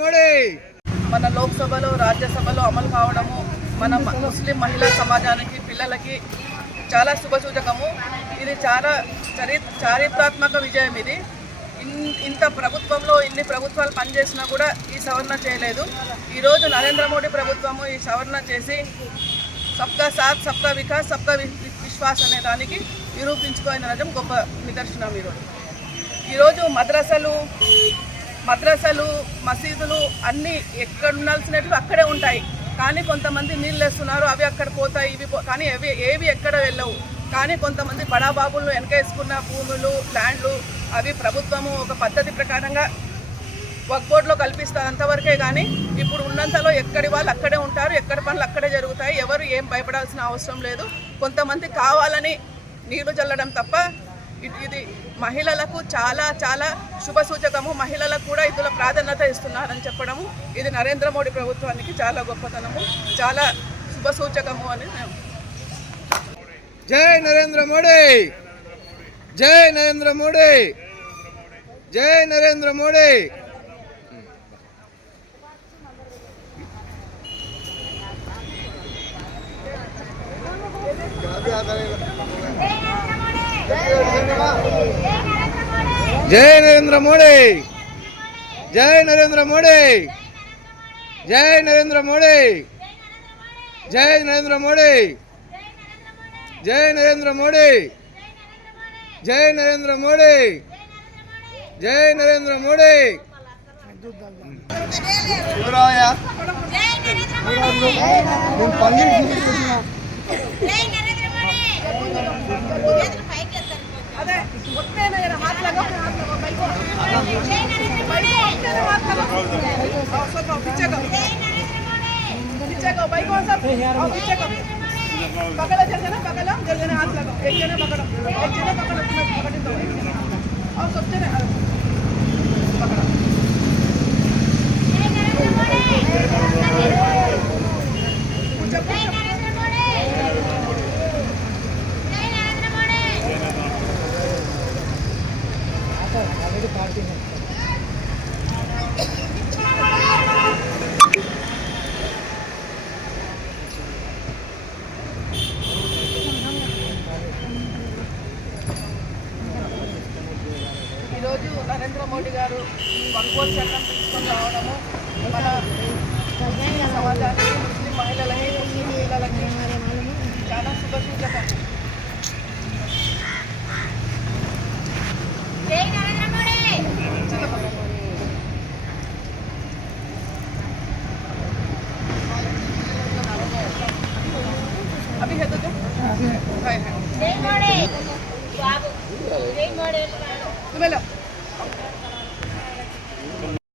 మోడీ మన లోక్సభలో రాజ్యసభలో అమలు కావడము మన ముస్లిం మహిళా సమాజానికి పిల్లలకి చాలా శుభసూచకము. ఇది చాలా చారిత్రాత్మక విజయం. ఇది ఇంత ప్రభుత్వంలో ఇన్ని ప్రభుత్వాలు పనిచేసినా కూడా ఈ సవరణ చేయలేదు. ఈరోజు నరేంద్ర మోడీ ప్రభుత్వము ఈ సవరణ చేసి సబ్కా సాత్ సబ్కా వికాస్ సబ్కా విశ్వాస్ అనే దానికి నిరూపించుకోవడం గొప్ప నిదర్శనం. ఈరోజు మద్రసలు మసీదులు అన్నీ ఎక్కడ ఉండాల్సినవి అక్కడే ఉంటాయి. కానీ కొంతమంది నీళ్ళు వేస్తున్నారు, అవి అక్కడ పోతాయి, కానీ ఏవి ఎక్కడ వెళ్ళవు. కానీ కొంతమంది బడాబాబులను వెనకేసుకున్న భూములు ల్యాండ్లు అవి ప్రభుత్వము ఒక పద్ధతి ప్రకారంగా వక్ఫ్ బోర్డులో కల్పిస్తారు అంతవరకే. కానీ ఇప్పుడు ఉన్నంతలో ఎక్కడి వాళ్ళు అక్కడే ఉంటారు, ఎక్కడి పనులు అక్కడే జరుగుతాయి. ఎవరు ఏం భయపడాల్సిన అవసరం లేదు. కొంతమంది కావాలని నీళ్లు చల్లడం తప్ప ఇది మహిళలకు చాలా చాలా శుభసూచకము. మహిళలకు కూడా ఇందులో ప్రాధాన్యత ఇస్తున్నారని చెప్పడము ఇది నరేంద్ర మోడీ ప్రభుత్వానికి చాలా గొప్పతనము, చాలా శుభసూచకము అని. జై నరేంద్ర మోడీ, జై నరేంద్ర మోడీ, జై నరేంద్ర మోడీ. జై నరేంద్ర మోడీ, జై నరేంద్ర మోడీ, జై నరేంద్ర మోడీ, జై నరేంద్ర మోడీ, జై నరేంద్ర మోడీ, జై నరేంద్ర మోడీ, జై నరేంద్ర మోడీ. पकड़ा जल्दी पकड़ा जल्दी हाथ लगाओ एक जने पकड़ो एक जने पकड़ो पकड़ी दो और सब जने पकड़ो ఈరోజు నరేంద్ర మోడీ గారు వక్ఫ్ బోర్డు చట్టం తీసుకొని రావడము మన సమాజానికి ముస్లిం మహిళలకి ముస్లిం పిల్లలకి చాలా శుభసూచకం. अभी है तो जो है जय मॉडल बाबू जय मॉडल तुम्हें लो